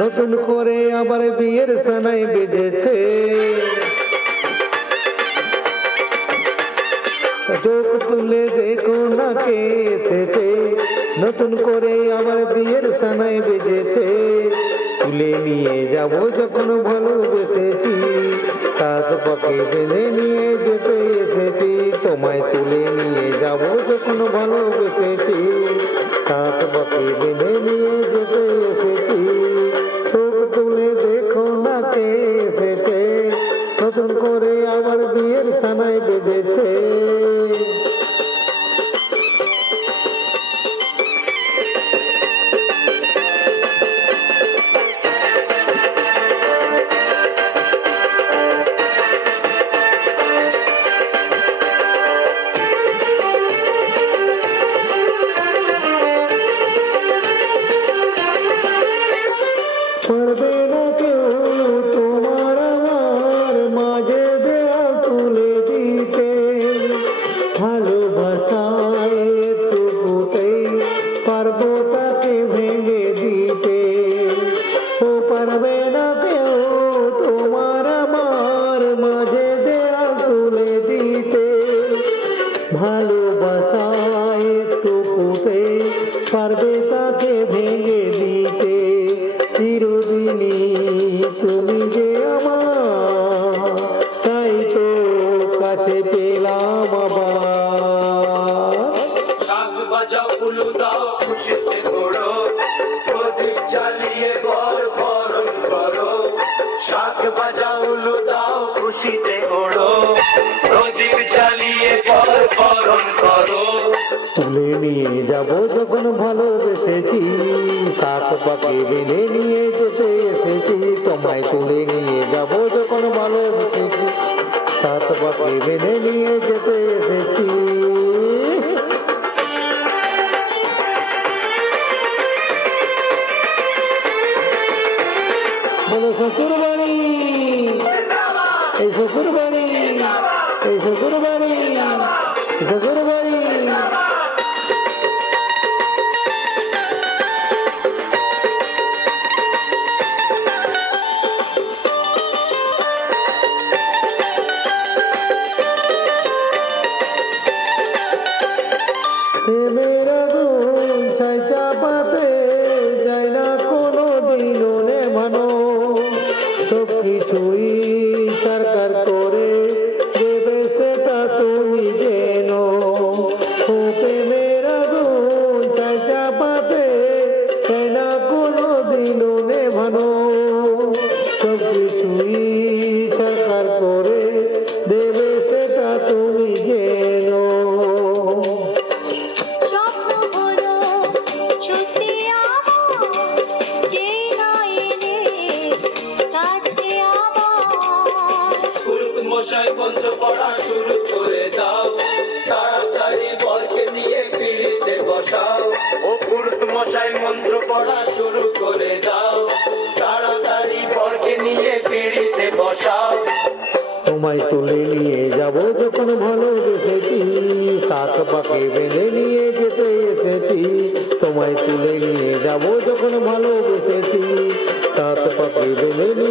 নতুন করে আবার বিয়ের সানাই বেজেছে। চোখ তুলে দেখো না কে এসেছে, নতুন করে আবার বিয়ের সানাই বেজেছে। তুলে নিয়ে যাব যখন ভালোবেসেছি, সাত পাকে বেঁধে নিয়ে যেতে এসেছি। তোমায় তুলে নিয়ে যাব যখন ভালোবেসেছি, সাত পাকে বেঁধে নিয়ে যেতে এসেছি। চোখ তুলে দেখো না কে এসেছে, নতুন করে আবার বিয়ের সানাই বেজেছে। পারবে না কেউ তোমার আমার মাঝে দেয়াল তুলে দিতে, ভালোবাসায় একটুকুতেই পারবো তাকে ভেঙে দিতে। ও পারবে না কেউ তোমার আমার মাঝে দেয়াল তুলে দিতে, ভালোবাসায় একটুকুতেই পারবে তাকে ভেঙে দিতে। চিরদিনই তুমি যে আমার, তাই তো কাছে পেলাম আবার। শাক বাজাও উলু দাও খুশিতে ঘোড়ো, প্রদীপ জ্বালিয়ে বর বরণ করো। শাক বাজাও উলু দাও খুশিতে ঘোড়ো, প্রদীপ জ্বালিয়ে বর বরণ করো। তুলে নিয়ে যাব যখন ভালোবেসেছি, সাত পাকে বেঁধে নিয়ে যেতে এসেছি। তোমায় তুলে নিয়ে যাব যখন ভালোবেসেছি, সাত পাকে বেঁধে নিয়ে যেতে এসেছি। বলো শ্বশুর বাড়ি, এই শ্বশুর বাড়ি, এই শ্বশুর বাড়ি, শ্বশুর বাড়ি। প্রেমের আগুন ছাই চাপাতে যায় না কোনো দিনও নেভানো, সব কিছুই সরকার করে দেবে সেটা তুমি যেন। ও প্রেমের আগুন ছাই চাপাতে যায় না কোনো দিনও নেভানো, সব কিছুই সরকার করে দেবে সেটা তুমি যেন। মশাই মন্ত্র পড়া শুরু করে দাও, তাড়াতাড়ি বরকে নিয়ে পিড়িতে বসাও। ও পুরুত মশাই মন্ত্র পড়া শুরু করে দাও, তাড়াতাড়ি বরকে নিয়ে পিড়িতে বসাও। তোমায় তুলে নিয়ে যাব যখন ভালোবেসেছি, সাত পাকে বেঁধে নিয়ে যেতে এসেছি। তোমায় তুলে নিয়ে যাব যখন ভালোবেসেছি, সাত পাকে বেঁধে নিয়ে